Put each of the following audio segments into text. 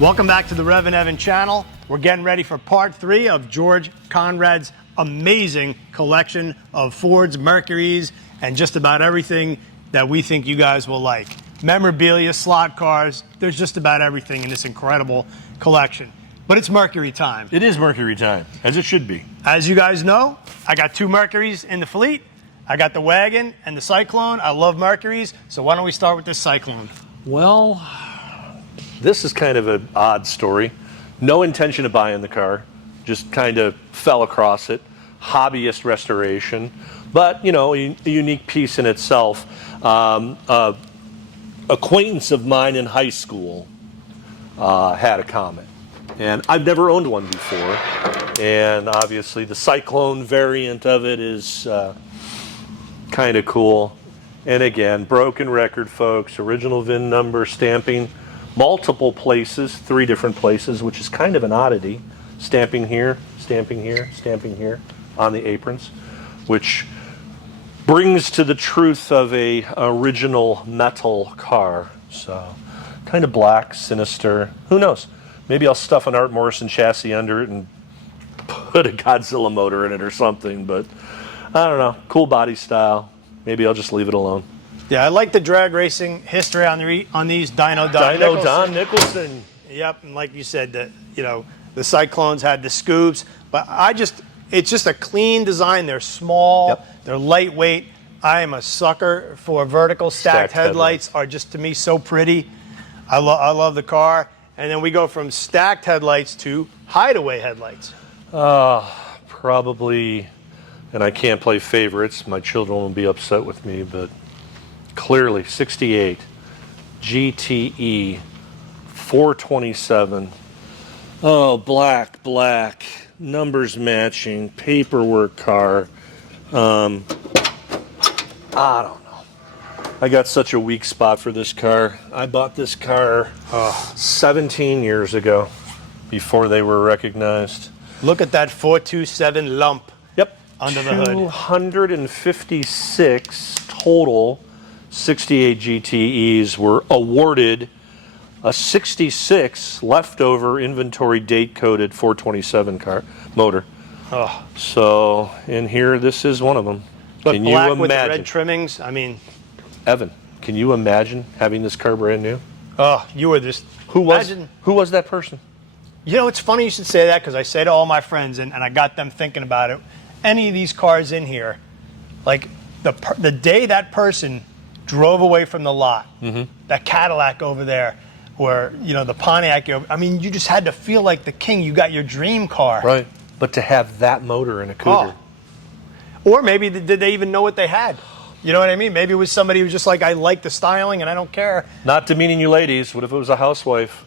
Welcome back to the Rev and Evan channel. We're getting ready for part 3 of George Conrad's amazing collection of Fords, Mercurys, and just about everything that we think you guys will like. Memorabilia, slot cars, there's just about everything in this incredible collection. But it's Mercury time. It is Mercury time, as it should be. As you guys know, I got 2 Mercurys in the fleet. I got the wagon and the Cyclone. I love Mercurys, so why don't we start with this Cyclone? Well, this is kind of an odd story. No intention of buying the car, just kind of fell across it. Hobbyist restoration, but you know, a unique piece in itself. Acquaintance of mine in high school had a Comet, and I've never owned one before. And obviously, the Cyclone variant of it is kind of cool. And again, broken record, folks. Original VIN number, stamping. Multiple places, 3 different places, which is kind of an oddity. Stamping here, stamping here, stamping here on the aprons, which brings to the truth of a original metal car. So kind of black, sinister. Who knows? Maybe I'll stuff an Art Morrison chassis under it and put a Godzilla motor in it or something, but I don't know. Cool body style. Maybe I'll just leave it alone. Yeah, I like the drag racing history on these Don Nicholson. Yep, and like you said, the Cyclones had the scoops, but it's just a clean design. They're small, Yep. They're lightweight. I am a sucker for vertical stacked headlights. Are just to me so pretty. I love the car, and then we go from stacked headlights to hideaway headlights. Probably, and I can't play favorites. My children will be upset with me, but clearly, 68 GTE 427. Oh, black, numbers matching, paperwork car. I don't know. I got such a weak spot for this car. I bought this car 17 years ago, before they were recognized. Look at that 427 lump. Yep. Under the hood. 256 total 68 GTEs were awarded a 66 leftover inventory date coded 427 car motor. Oh. So in here, this is one of them. But can black you imagine? With the red trimmings, I mean. Evan, can you imagine having this car brand new? Oh, you were just. Who was that person? You know, it's funny you should say that, because I say to all my friends, and I got them thinking about it. Any of these cars in here, like the day that person drove away from the lot, that Cadillac over there, or the Pontiac, I mean, you just had to feel like the king. You got your dream car. Right. But to have that motor in a Cougar. Oh. Or maybe did they even know what they had? You know what I mean? Maybe it was somebody who was just like, I like the styling and I don't care. Not demeaning you ladies. What if it was a housewife?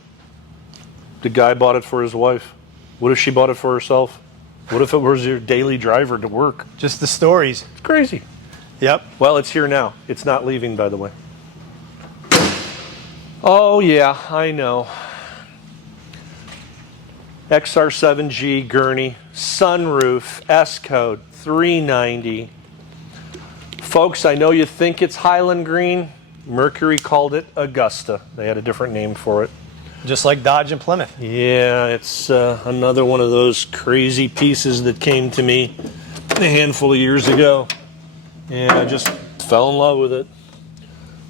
The guy bought it for his wife. What if she bought it for herself? What if it was your daily driver to work? Just the stories. It's crazy. Yep. Well, it's here now. It's not leaving, by the way. Oh, yeah, I know. XR7G gurney, sunroof, S-code, 390. Folks, I know you think it's Highland Green. Mercury called it Augusta. They had a different name for it. Just like Dodge and Plymouth. Yeah, it's another one of those crazy pieces that came to me a handful of years ago. And I just fell in love with it.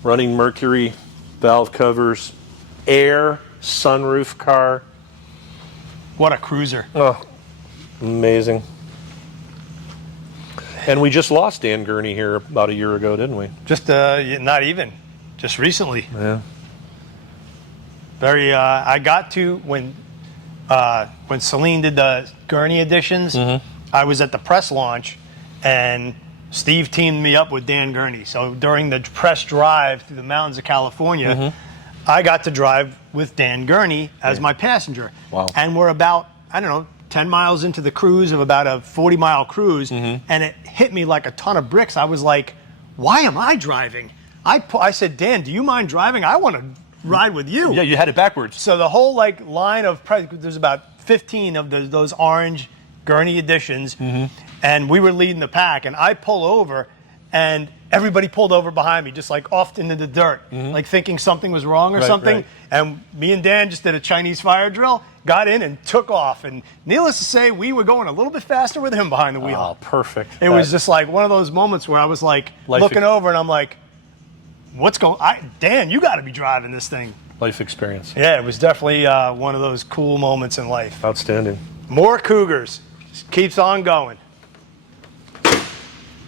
Running Mercury, valve covers, air, sunroof car. What a cruiser. Oh, amazing. And we just lost Dan Gurney here about a year ago, didn't we? Just not even. Just recently. Yeah. Very. I got to when Celine did the Gurney editions. I was at the press launch, and Steve teamed me up with Dan Gurney. So during the press drive through the mountains of California, I got to drive with Dan Gurney as my passenger. Wow. And we're about, I don't know, 10 miles into the cruise of about a 40-mile cruise, and it hit me like a ton of bricks. I was like, why am I driving? I said, Dan, do you mind driving? I want to ride with you. Yeah, you had it backwards. So the whole line of, there's about 15 of those orange Gurney editions, and we were leading the pack, and I pull over, and everybody pulled over behind me, just like off into the dirt, like thinking something was wrong or something. Right. And me and Dan just did a Chinese fire drill, got in and took off. And needless to say, we were going a little bit faster with him behind the wheel. Oh, perfect. It was just like one of those moments where I was like looking over and I'm like, what's going on? Dan, you got to be driving this thing. Life experience. Yeah, it was definitely one of those cool moments in life. Outstanding. More Cougars. Just keeps on going.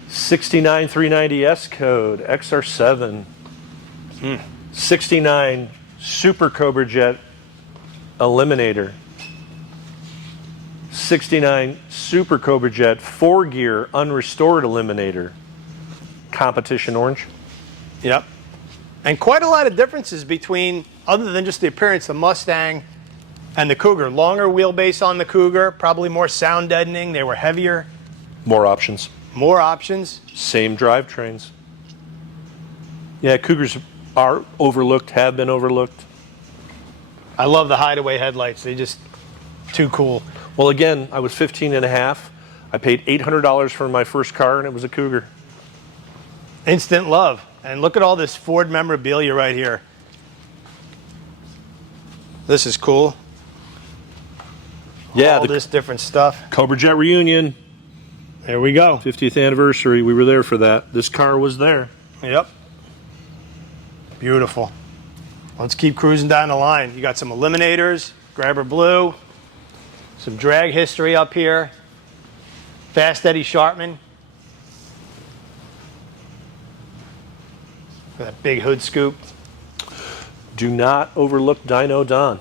69390S code, XR7. 69 Super Cobra Jet Eliminator. 69 Super Cobra Jet 4-gear unrestored Eliminator. Competition orange. Yep. And quite a lot of differences between, other than just the appearance, the Mustang and the Cougar. Longer wheelbase on the Cougar, probably more sound deadening. They were heavier. More options. More options. Same drivetrains. Yeah, Cougars are overlooked, have been overlooked. I love the Hideaway headlights. They just too cool. Well, again, I was 15 and a half. I paid $800 for my first car, and it was a Cougar. Instant love. And look at all this Ford memorabilia right here. This is cool. Yeah, all this different stuff. Cobra Jet reunion. There we go. 50th anniversary. We were there for that. This car was there. Yep. Beautiful. Let's keep cruising down the line. You got some Eliminators, Grabber Blue, some drag history up here. Fast Eddie Sharpman. That big hood scoop. Do not overlook Dino Don.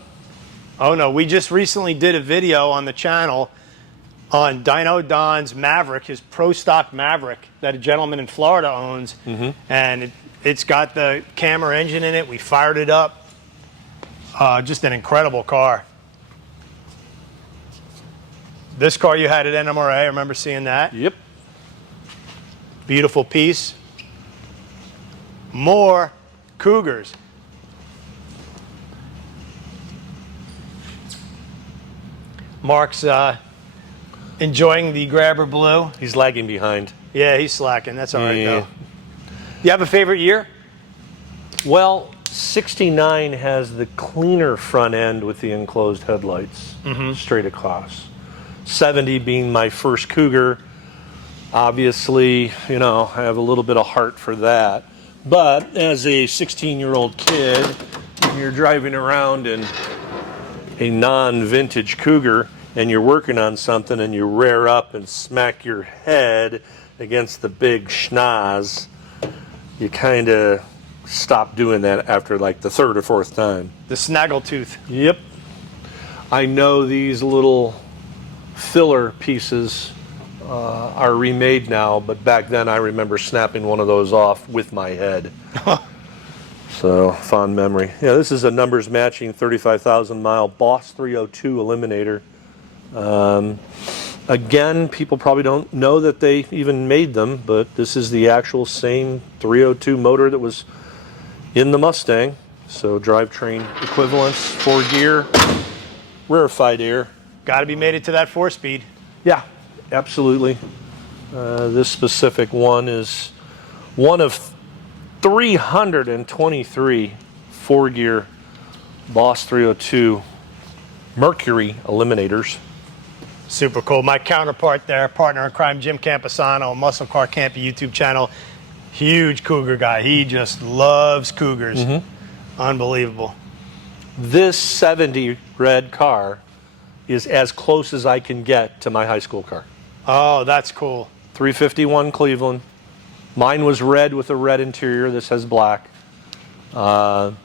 Oh no, we just recently did a video on the channel on Dino Don's Maverick, his Pro Stock Maverick that a gentleman in Florida owns. And it's got the Cammer engine in it. We fired it up. Just an incredible car. This car you had at NMRA, I remember seeing that. Yep. Beautiful piece. More Cougars. Mark's enjoying the Grabber Blue. He's lagging behind. Yeah, he's slacking. That's all right, Yeah. though. You have a favorite year? Well, 69 has the cleaner front end with the enclosed headlights, straight across. 70 being my first Cougar. Obviously, you know, I have a little bit of heart for that. But as a 16-year-old kid, when you're driving around in a non-vintage Cougar and you're working on something and you rear up and smack your head against the big schnoz, you kind of stop doing that after like the third or fourth time. The snaggletooth. Yep. I know these little filler pieces are remade now, but back then I remember snapping one of those off with my head. So, fond memory. Yeah, this is a numbers matching 35,000 mile Boss 302 Eliminator. Again, people probably don't know that they even made them, but this is the actual same 302 motor that was in the Mustang. So, drivetrain equivalents, 4-gear, rarefied air. Got to be made it to that 4-speed. Yeah, absolutely. This specific one is one of 323 4-gear Boss 302 Mercury Eliminators. Super cool. My counterpart there, partner in crime, Jim Camposano, Muscle Car Campy YouTube channel. Huge Cougar guy. He just loves Cougars. Unbelievable. This 70 red car is as close as I can get to my high school car. Oh, that's cool. 351 Cleveland. Mine was red with a red interior. This has black. And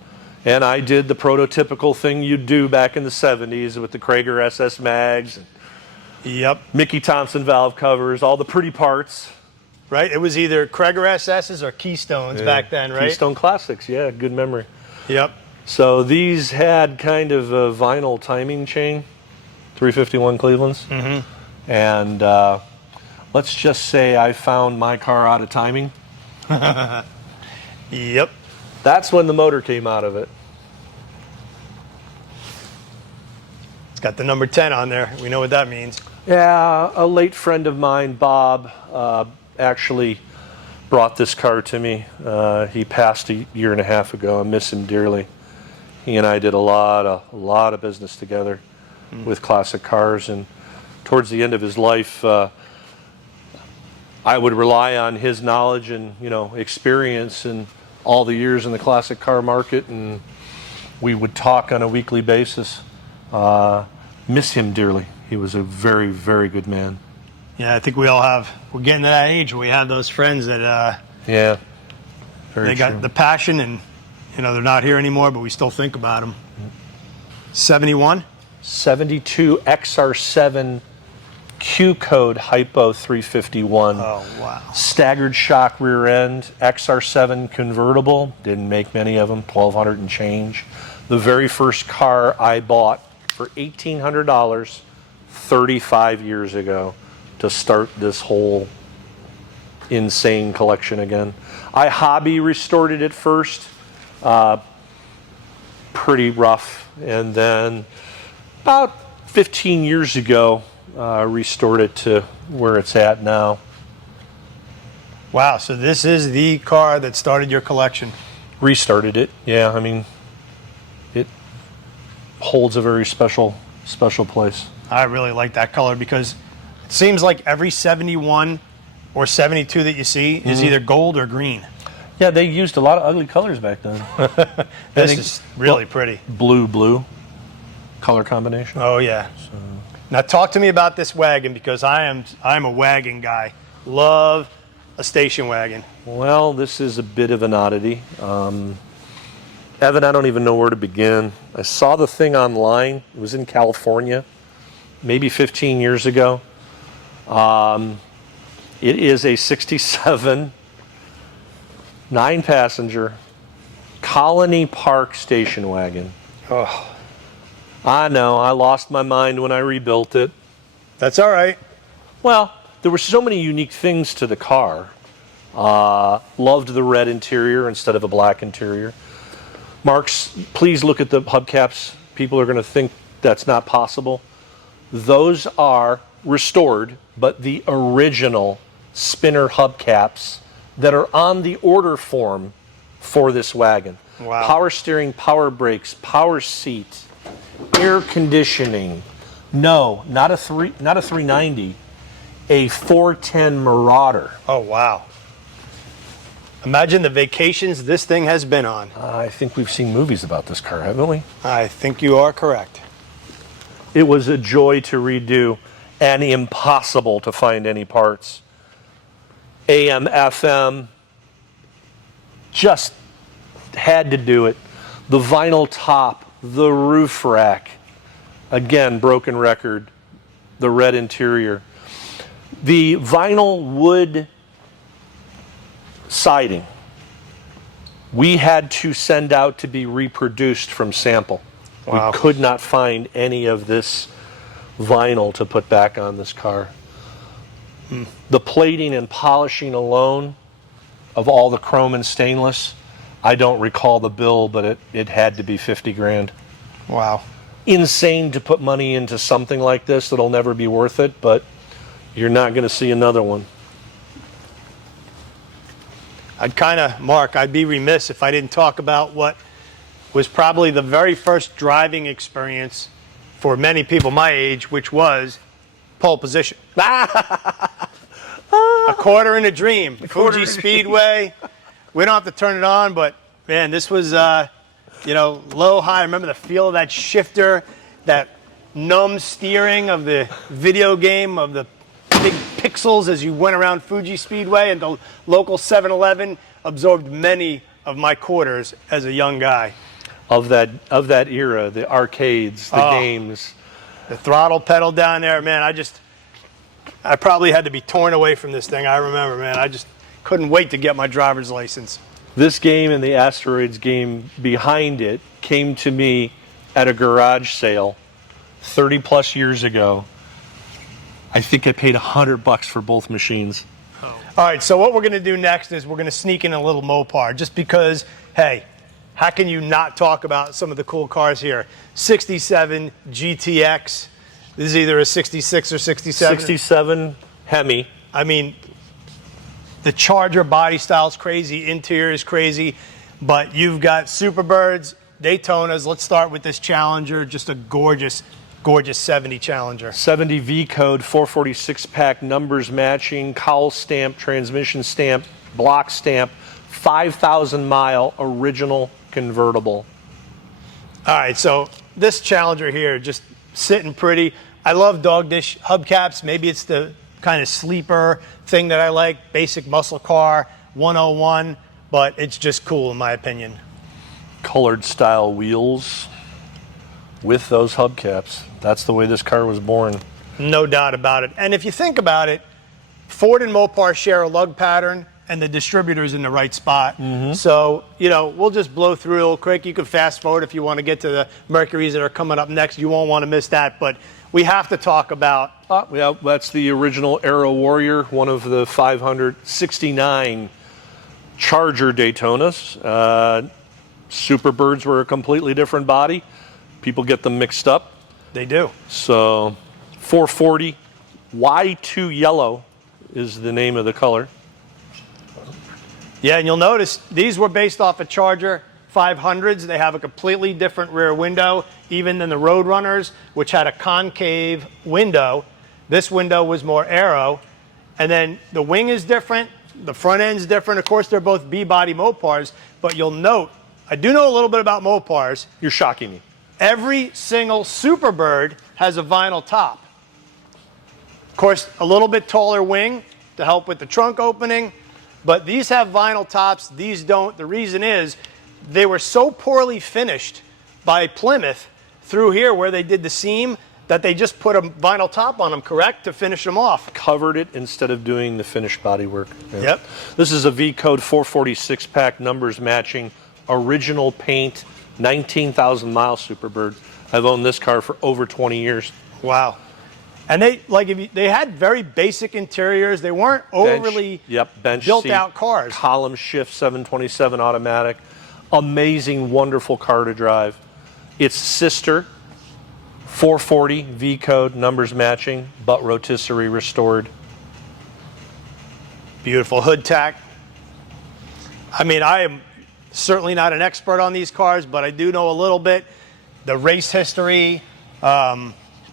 I did the prototypical thing you'd do back in the 70s with the Krager SS mags. Yep. Mickey Thompson valve covers, all the pretty parts. Right? It was either Krager SS's or Keystones back then, right? Keystone Classics, yeah, good memory. Yep. So these had kind of a vinyl timing chain, 351 Cleveland's. And let's just say I found my car out of timing. Yep. That's when the motor came out of it. It's got the number 10 on there. We know what that means. Yeah, a late friend of mine, Bob, actually brought this car to me. He passed a year and a half ago. I miss him dearly. He and I did a lot of business together with classic cars, and towards the end of his life, I would rely on his knowledge and experience and all the years in the classic car market, and we would talk on a weekly basis. Miss him dearly. He was a very, very good man. Yeah, I think we're getting to that age where we have those friends that yeah, they got the passion, and they're not here anymore, but we still think about them. 71? 72 XR7 Q code Hypo 351. Oh, wow. Staggered shock rear end, XR7 convertible. Didn't make many of them, 1,200 and change. The very first car I bought for $1,800 35 years ago to start this whole insane collection again. I hobby restored it at first, pretty rough, and then about 15 years ago, restored it to where it's at now. Wow, so this is the car that started your collection. Restarted it, yeah. I mean, it holds a very special place. I really like that color because it seems like every 71 or 72 that you see is either gold or green. Yeah, they used a lot of ugly colors back then. This is really pretty. Blue color combination. Oh, yeah. So. Now talk to me about this wagon, because I'm a wagon guy. Love a station wagon. Well, this is a bit of an oddity. Evan, I don't even know where to begin. I saw the thing online. It was in California, maybe 15 years ago. It is a 67 9-passenger Colony Park station wagon. Oh. I know, I lost my mind when I rebuilt it. That's all right. Well, there were so many unique things to the car. Loved the red interior instead of a black interior. Marks, please look at the hubcaps. People are going to think that's not possible. Those are restored, but the original spinner hubcaps that are on the order form for this wagon. Wow. Power steering, power brakes, power seat, air conditioning. No, not a 390, a 410 Marauder. Oh, wow. Imagine the vacations this thing has been on. I think we've seen movies about this car, haven't we? I think you are correct. It was a joy to redo and impossible to find any parts. AM, FM, just had to do it. The vinyl top, the roof rack, again, broken record, the red interior. The vinyl wood siding, we had to send out to be reproduced from sample. Wow. We could not find any of this vinyl to put back on this car. The plating and polishing alone of all the chrome and stainless, I don't recall the bill, but it had to be 50 grand. Wow. Insane to put money into something like this that'll never be worth it, but you're not going to see another one. Mark, I'd be remiss if I didn't talk about what was probably the very first driving experience for many people my age, which was pole position. A quarter in a dream. Fuji Speedway. We don't have to turn it on, but man, this was, low, high. I remember the feel of that shifter, that numb steering of the video game, of the big pixels as you went around Fuji Speedway, and the local 7-Eleven absorbed many of my quarters as a young guy. Of that era, the arcades, the games. The throttle pedal down there, man, I probably had to be torn away from this thing. I remember, man, I just couldn't wait to get my driver's license. This game and the Asteroids game behind it came to me at a garage sale 30 plus years ago. I think I paid $100 for both machines. Oh. All right, so what we're going to do next is we're going to sneak in a little Mopar, just because, hey, how can you not talk about some of the cool cars here? 67 GTX. This is either a 66 or 67. 67 Hemi. I mean, The Charger body style is crazy, interior is crazy, but you've got Superbirds, Daytonas. Let's start with this Challenger, just a gorgeous, gorgeous 70 Challenger. 70 V code, 446 pack, numbers matching, cowl stamp, transmission stamp, block stamp, 5,000 mile original convertible. All right, so this Challenger here, just sitting pretty. I love dog dish hubcaps. Maybe it's the kind of sleeper thing that I like, basic muscle car, 101, but it's just cool in my opinion. Colored style wheels with those hubcaps. That's the way this car was born. No doubt about it. And if you think about it, Ford and Mopar share a lug pattern, and the distributor's in the right spot. So, you know, we'll just blow through real quick. You can fast forward if you want to get to the Mercuries that are coming up next. You won't want to miss that. But we have to talk about... Yeah, that's the original Aero Warrior, one of the 569 Charger Daytonas. Superbirds were a completely different body. People get them mixed up. They do. So 440 Y2 yellow is the name of the color. Yeah, and you'll notice these were based off of Charger 500s. They have a completely different rear window, even than the Roadrunners, which had a concave window. This window was more aero. And then the wing is different. The front end's different. Of course, they're both B-body Mopars. But you'll note, I do know a little bit about Mopars. You're shocking me. Every single Superbird has a vinyl top. Of course, a little bit taller wing to help with the trunk opening. But these have vinyl tops, these don't. The reason is they were so poorly finished by Plymouth through here where they did the seam that they just put a vinyl top on them, correct, to finish them off. Covered it instead of doing the finished bodywork. Yeah. Yep. This is a V code 446 pack, numbers matching, original paint, 19,000 mile Superbird. I've owned this car for over 20 years. Wow. And they had very basic interiors. They weren't overly bench built seat, out cars. Column shift 727 automatic. Amazing, wonderful car to drive. Its sister, 440 V code, numbers matching, but rotisserie restored. Beautiful hood tack. I mean, I am certainly not an expert on these cars, but I do know a little bit. The race history,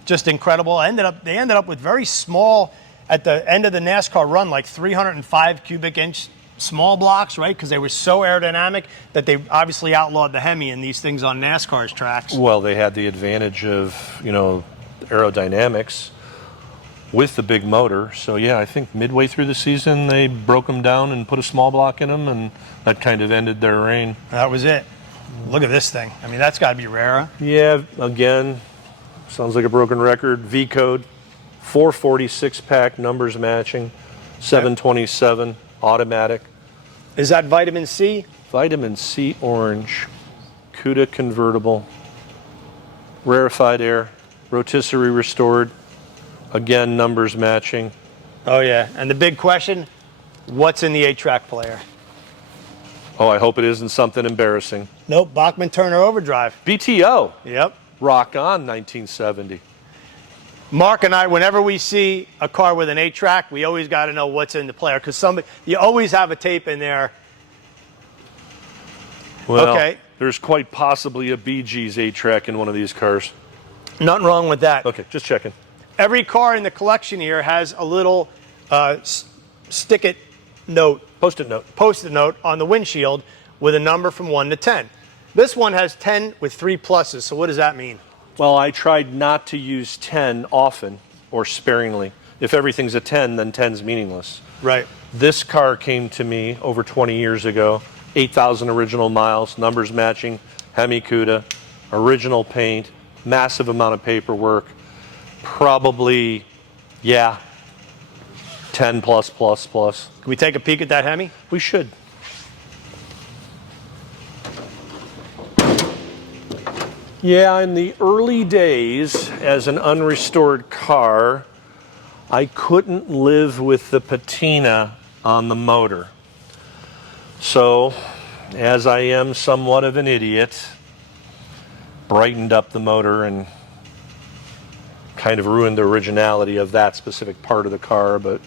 just incredible. They ended up with very small, at the end of the NASCAR run, like 305 cubic inch small blocks, right? Because they were so aerodynamic that they obviously outlawed the Hemi in these things on NASCAR's tracks. Well, they had the advantage of, you know, aerodynamics with the big motor. So yeah, I think midway through the season they broke them down and put a small block in them, and that kind of ended their reign. That was it. Look at this thing. I mean, that's got to be rare. Yeah, again, sounds like a broken record. V code, 446 pack, numbers matching, 727 automatic. Is that vitamin C? Vitamin C orange, CUDA convertible, rarefied air, rotisserie restored. Again, numbers matching. Oh yeah, and the big question, what's in the 8-track player? Oh, I hope it isn't something embarrassing. Nope, Bachman Turner Overdrive. BTO. Yep. Rock on, 1970. Mark and I, whenever we see a car with an 8-track, we always got to know what's in the player, because you always have a tape in there. Well, okay. There's quite possibly a BG's 8-track in one of these cars. Nothing wrong with that. Okay, just checking. Every car in the collection here has a little stick-it note, Post-it note. Post-it note on the windshield with a number from 1 to 10. This one has 10 with 3 pluses, so what does that mean? Well, I tried not to use 10 often or sparingly. If everything's a 10, then 10's meaningless. Right. This car came to me over 20 years ago, 8,000 original miles, numbers matching, Hemi CUDA, original paint, massive amount of paperwork, probably, 10 plus. Can we take a peek at that Hemi? We should. Yeah, in the early days, as an unrestored car, I couldn't live with the patina on the motor. So, as I am somewhat of an idiot, brightened up the motor and kind of ruined the originality of that specific part of the car. But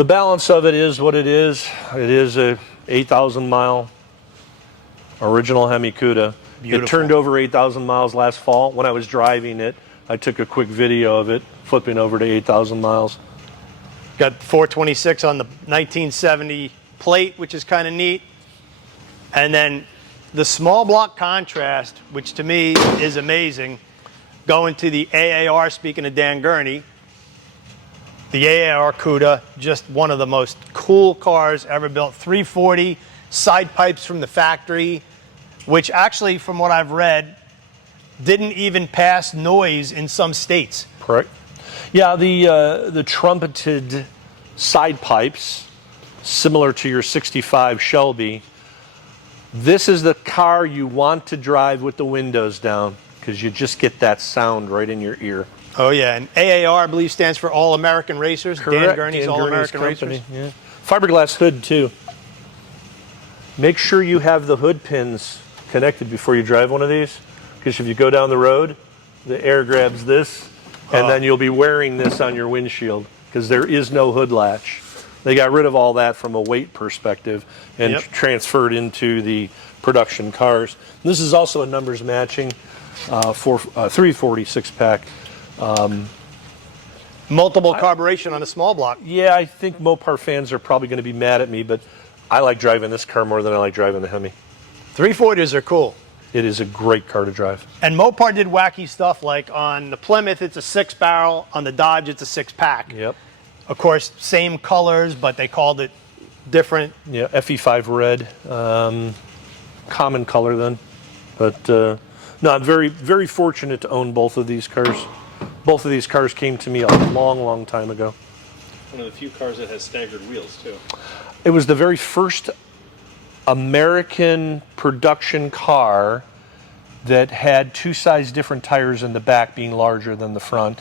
The balance of it is what it is. It is a 8,000 mile original Hemi Cuda. Beautiful. It turned over 8,000 miles last fall. When I was driving it, I took a quick video of it, flipping over to 8,000 miles. Got 426 on the 1970 plate, which is kind of neat. And then the small block contrast, which to me is amazing, going to the AAR, speaking of Dan Gurney, the AAR Cuda, just one of the most cool cars ever built. 340, side pipes from the factory, which actually, from what I've read, didn't even pass noise in some states. Correct. Yeah, the trumpeted side pipes, similar to your 65 Shelby. This is the car you want to drive with the windows down because you just get that sound right in your ear. Oh, yeah. And AAR, I believe, stands for All American Racers. Correct. Dan Gurney's All American Racers. Yeah. Fiberglass hood, too. Make sure you have the hood pins connected before you drive one of these, because if you go down the road, the air grabs this, and then you'll be wearing this on your windshield because there is no hood latch. They got rid of all that from a weight perspective and transferred into the production cars. This is also a numbers matching 346 pack. Multiple carburation on a small block. Yeah, I think Mopar fans are probably going to be mad at me, but I like driving this car more than I like driving the Hemi. 340s are cool. It is a great car to drive. And Mopar did wacky stuff, like on the Plymouth, it's a 6-barrel. On the Dodge, it's a 6-pack. Yep. Of course, same colors, but they called it different. Yeah, FE5 red, common color then. But no, I'm very, very fortunate to own both of these cars. Both of these cars came to me a long, long time ago. One of the few cars that has staggered wheels, too. It was the very first American production car that had two size different tires in the back being larger than the front.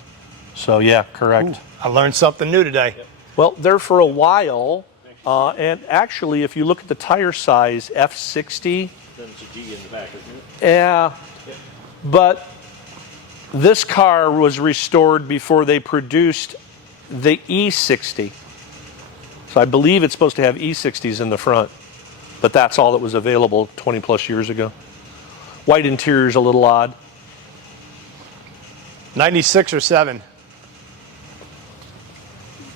So yeah, correct. Ooh, I learned something new today. Yep. Well, there for a while, and actually if you look at the tire size, F60. Then it's a G in the back, isn't it? Yeah, Yep. but this car was restored before they produced the E60. So I believe it's supposed to have E60s in the front, but that's all that was available 20 plus years ago. White interior is a little odd. 96 or 7.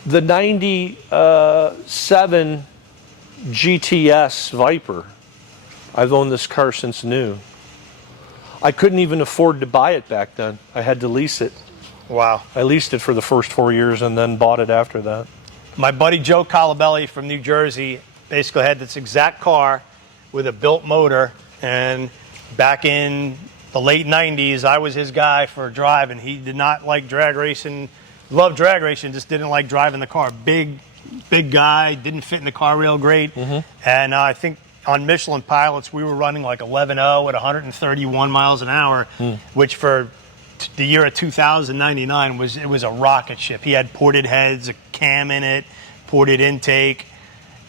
The 97 GTS Viper, I've owned this car since new. I couldn't even afford to buy it back then. I had to lease it. Wow. I leased it for the first 4 years and then bought it after that. My buddy Joe Colabelli from New Jersey basically had this exact car with a built motor, and back in the late 90s, I was his guy for driving. He did not like drag racing, loved drag racing, just didn't like driving the car. Big guy, didn't fit in the car real great. And I think on Michelin Pilots, we were running like 11.0 at 131 miles an hour, which for the year of 2099 was a rocket ship. He had ported heads, a cam in it, ported intake.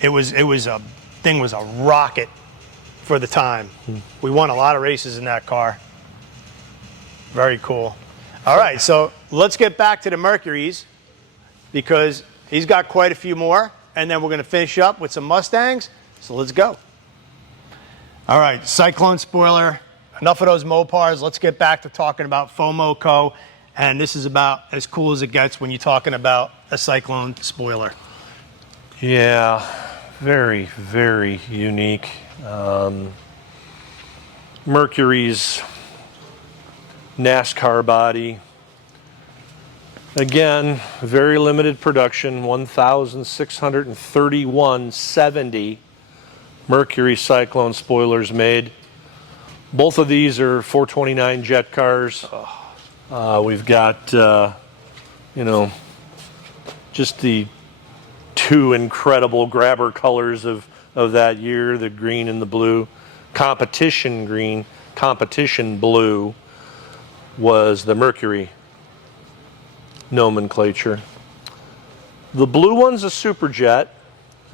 It was a rocket for the time. We won a lot of races in that car. Very cool. All right, so let's get back to the Mercurys, because he's got quite a few more, and then we're going to finish up with some Mustangs. So let's go. All right, Cyclone spoiler. Enough of those Mopars. Let's get back to talking about FOMOCO, and this is about as cool as it gets when you're talking about a Cyclone spoiler. Yeah, very, very unique. Mercury's NASCAR body. Again, very limited production, 1,631 70 Mercury Cyclone spoilers made. Both of these are 429 jet cars. We've got, just the two incredible grabber colors of that year, the green and the blue. Competition green, competition blue was the Mercury nomenclature. The blue one's a Superjet.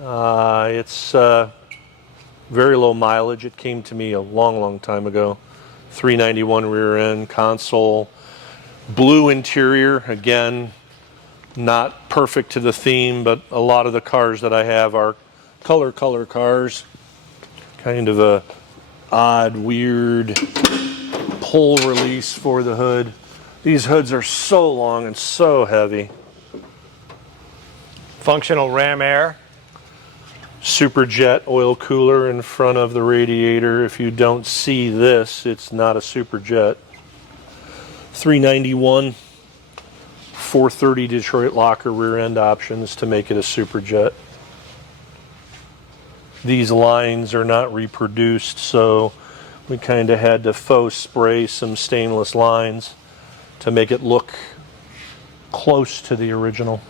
It's very low mileage. It came to me a long, long time ago. 391 rear end, console, blue interior. Again, Not perfect to the theme, but a lot of the cars that I have are color cars. Kind of a odd, weird pull release for the hood. These hoods are so long and so heavy. Functional ram air. Superjet oil cooler in front of the radiator. If you don't see this, it's not a Superjet. 391, 430 Detroit locker rear end options to make it a Superjet. These lines are not reproduced, so we kind of had to faux spray some stainless lines to make it look close to the original.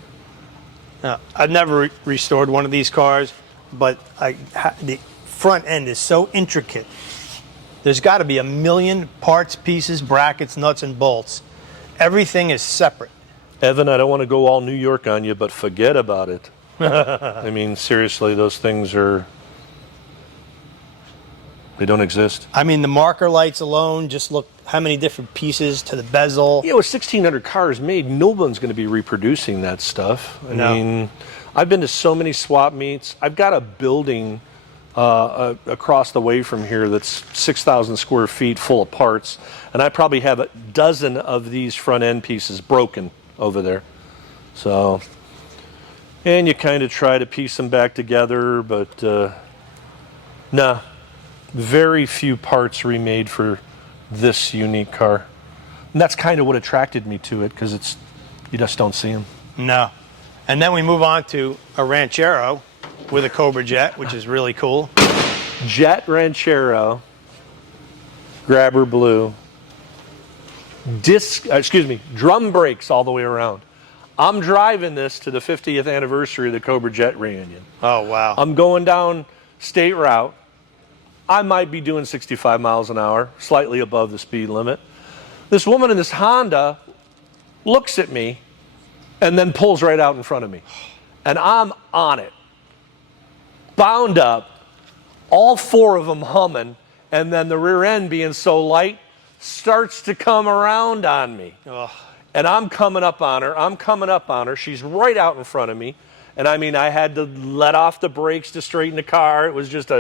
Now, I've never restored one of these cars, but the front end is so intricate. There's got to be a million parts, pieces, brackets, nuts, and bolts. Everything is separate. Evan, I don't want to go all New York on you, but forget about it. I mean, seriously, those things they don't exist. I mean, the marker lights alone, just look how many different pieces to the bezel. You know, with 1,600 cars made, no one's going to be reproducing that stuff. I mean, I've been to so many swap meets. I've got a building across the way from here that's 6,000 square feet full of parts, and I probably have a dozen of these front end pieces broken over there. So, and you kind of try to piece them back together, but nah, very few parts remade for this unique car. And that's kind of what attracted me to it, because you just don't see them. No. And then we move on to a Ranchero with a Cobra jet, which is really cool. Jet Ranchero, grabber blue, drum brakes all the way around. I'm driving this to the 50th anniversary of the Cobra Jet reunion. Oh, wow. I'm going down state route. I might be doing 65 miles an hour, slightly above the speed limit. This woman in this Honda looks at me and then pulls right out in front of me. And I'm on it, bound up, all four of them humming, and then the rear end being so light starts to come around on me. Ugh. And I'm coming up on her. She's right out in front of me. And I mean, I had to let off the brakes to straighten the car. It was just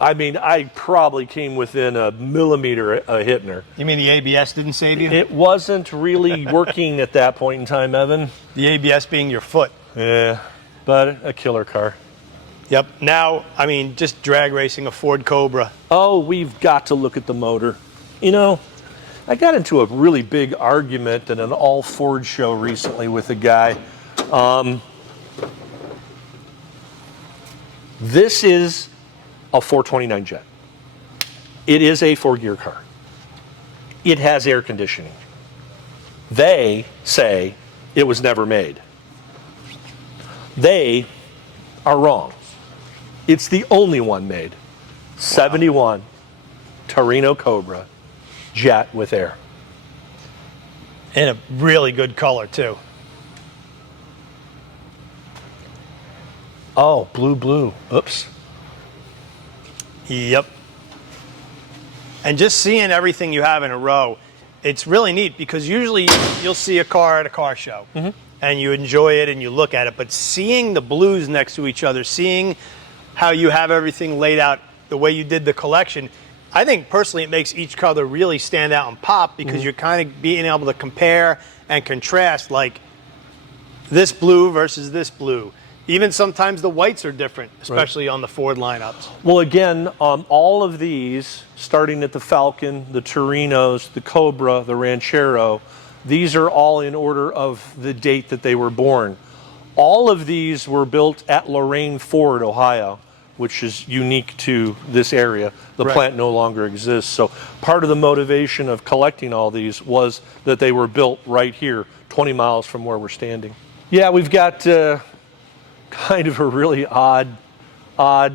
I probably came within a millimeter of hitting her. You mean the ABS didn't save you? It wasn't really working at that point in time, Evan. The ABS being your foot. Yeah, but a killer car. Yep. Now, I mean, just drag racing a Ford Cobra. Oh, we've got to look at the motor. You know, I got into a really big argument at an all Ford show recently with a guy. This is a 429 jet. It is a 4-gear car. It has air conditioning. They say it was never made. They are wrong. It's the only one made. 71 Torino Cobra jet with air. In a really good color, too. Oh, blue. Oops. Yep. And just seeing everything you have in a row, it's really neat, because usually you'll see a car at a car show and you enjoy it and you look at it, but seeing the blues next to each other, seeing how you have everything laid out the way you did the collection, I think personally it makes each color really stand out and pop, because you're kind of being able to compare and contrast, like this blue versus this blue. Even sometimes the whites are different, especially on the Ford lineups. Well, again, all of these, starting at the Falcon, the Torinos, the Cobra, the Ranchero, these are all in order of the date that they were born. All of these were built at Lorraine Ford, Ohio, which is unique to this area. The plant no longer exists. So part of the motivation of collecting all these was that they were built right here, 20 miles from where we're standing. Yeah, we've got kind of a really odd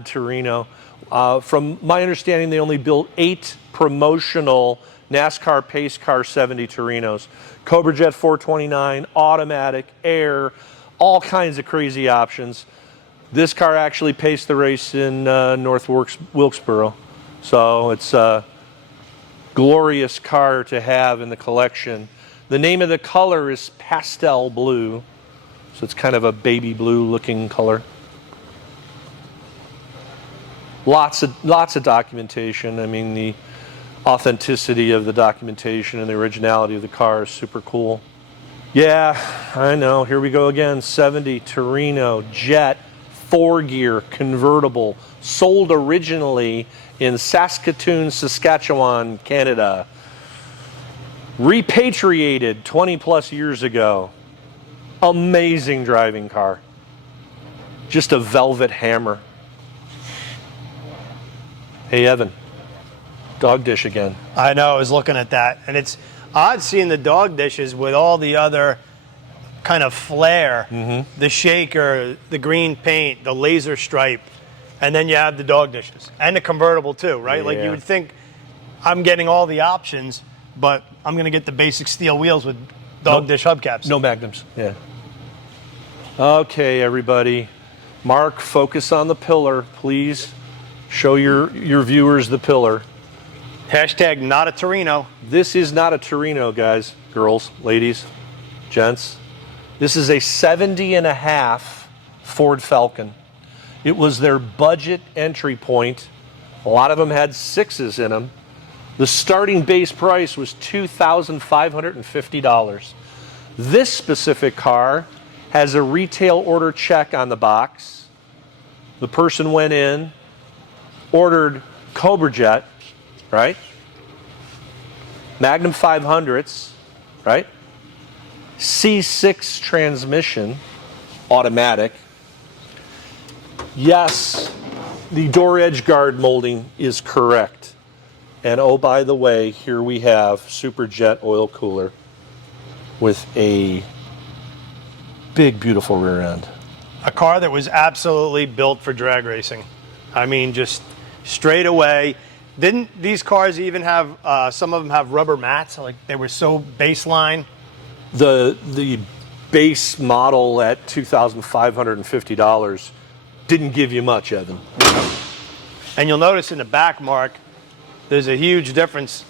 Torino. From my understanding, they only built 8 promotional NASCAR Pace Car 70 Torinos. Cobra Jet 429, automatic, air, all kinds of crazy options. This car actually paced the race in North Wilkesboro. So it's a glorious car to have in the collection. The name of the color is pastel blue. So it's kind of a baby blue looking color. Lots of documentation. I mean, the authenticity of the documentation and the originality of the car is super cool. Yeah, I know. Here we go again. 70 Torino Jet 4-gear convertible, sold originally in Saskatoon, Saskatchewan, Canada. Repatriated 20 plus years ago. Amazing driving car. Just a velvet hammer. Hey, Evan. Dog dish again. I know, I was looking at that. And it's odd seeing the dog dishes with all the other kind of flair. The shaker, the green paint, the laser stripe, and then you have the dog dishes. And the convertible too, right? Like you would think I'm getting all the options, but I'm going to get the basic steel wheels with dog dish hubcaps. No magnums. Yeah. Okay, everybody. Mark, focus on the pillar, please. Show your viewers the pillar. Hashtag not a Torino. This is not a Torino, guys, girls, ladies, gents. This is a 70 and a half Ford Falcon. It was their budget entry point. A lot of them had 6s in them. The starting base price was $2,550. This specific car has a retail order check on the box. The person went in, ordered Cobra Jet, right? Magnum 500s, right? C6 transmission, automatic. Yes, the door edge guard molding is correct. And oh, by the way, here we have Superjet oil cooler with a big, beautiful rear end. A car that was absolutely built for drag racing. I mean, just straight away. Didn't these cars even have, some of them have rubber mats? Like they were so baseline. The base model at $2,550 didn't give you much, Evan. And you'll notice in the back, Mark, there's a huge difference.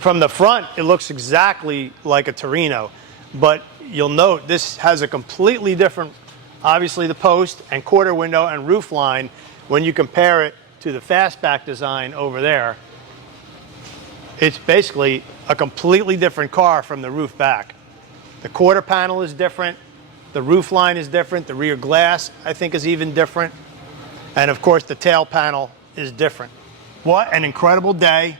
From the front, it looks exactly like a Torino, but you'll note this has a completely different, obviously the post and quarter window and roof line when you compare it to the fastback design over there. It's basically a completely different car from the roof back. The quarter panel is different, the roof line is different, the rear glass I think is even different, and of course the tail panel is different. What an incredible day.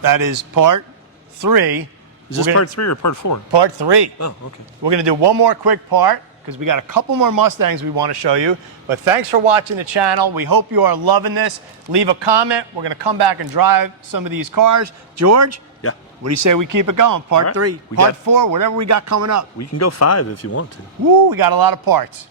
That is part 3. Is this part 3 or part 4? Part 3. Oh, okay. We're going to do one more quick part because we got a couple more Mustangs we want to show you. But thanks for watching the channel. We hope you are loving this. Leave a comment. We're going to come back and drive some of these cars. George? Yeah. What do you say we keep it going? Part 3, part 4, whatever we got coming up. We can go 5 if you want to. Woo, we got a lot of parts.